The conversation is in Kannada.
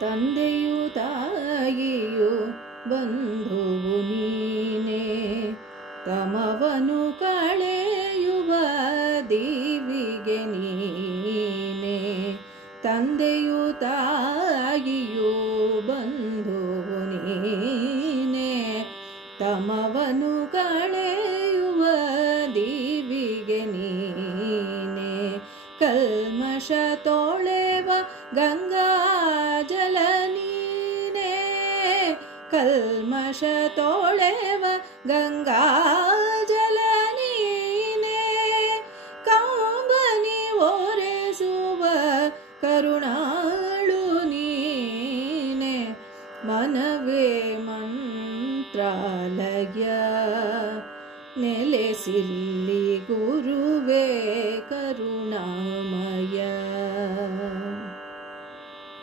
ತಂದೆಯು ತಾಯಿಯು ಬಂಧುವು ನೀನೇ, ತಮವನು ಕಳೆಯುವ ದೀವಿಗೆ ನೀನೇ. ತಂದೆಯು ತಾಯಿಯು ಬಂಧುವು ನೀನೇ, ತಮವನು ಕಳೆಯುವ ದೀವಿಗೆ ನೀನೇ. ಕಲ್ಮಶ ತೊಳೆವ ಗಂಗಾಜಲ ನೀನೇ, ಕಲ್ಮಶ ತೊಳೆವ ಗಂಗಾಜಲ ನೀನೇ. ಕಾಂಬನಿ ಓರೆಸುವ ಕರುಣಾಳು ನೀನೇ, ಮನವೇ ಮಂತ್ರಾಲಯ ನೆಲೆಸಿಲ್ಲಿ ಗುರುವೇ